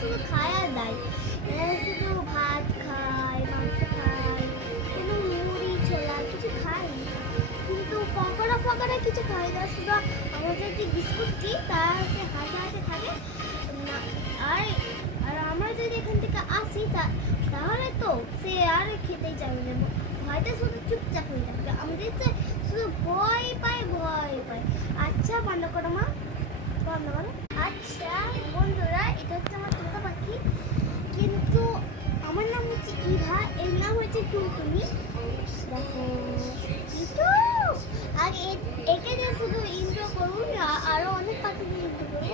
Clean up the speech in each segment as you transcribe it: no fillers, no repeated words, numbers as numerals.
শুধু খায় আর দেয়। এরা শুধু ভাত খায়, মাংস খায়, কোনো মুড়ি ছোলা কিছু খায় না। কিন্তু পকোড়া ফকোড়া কিছু খায় না, শুধু আমাদের যে বিস্কুট দিই তা সে হাতে হাতে থাকে না। আর আর আমরা যদি এখান থেকে আসি তাহলে তো সে আর খেতেই চাইবে না, ভয়তে শুধু চুপচাপ হয়ে থাকবে। আমাদের তো শুধু ভয় পায় ভয় পায়। আচ্ছা বন্ধ করো মা, বন্ধ করো। আচ্ছা বন্ধুরা, এটা হচ্ছে আমার তোতা পাখি, কিন্তু আমার নাম হচ্ছে ইভা, এর নাম হচ্ছে টুনটুনি। দেখো ইটু, আর একে যে শুধু ইন্ট্রো করুন না, আরো অনেক পাখি দিয়ে ইন্ট্রো করুন।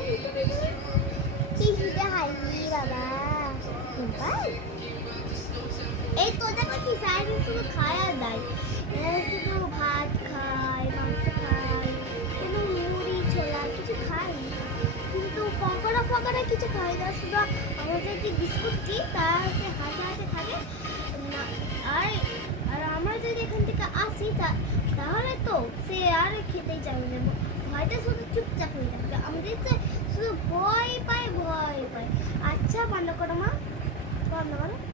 ইটুতে হাই বাবা ভাই। এই তোতা পাখি সারাদিন শুধু খায় আর দেয়। এরা শুধু ভাত খায়, মাংস খায়, কোনো মুড়ি ছোলা কিছু খায় না। কিন্তু পকোড়া ফকোড়া কিছু খায় না, শুধু আমাদের যে বিস্কুট দিই তা সে হাতে হাতে থাকে না। আর আর আমরা যদি এখান থেকে আসি তাহলে তো সে আর খেতেই চাইবে না, ভয়তে শুধু চুপচাপ হয়ে থাকবে। আমাদের তো শুধু ভয় পায় ভয় পায়। আচ্ছা বন্ধ করো মা, বন্ধ করো।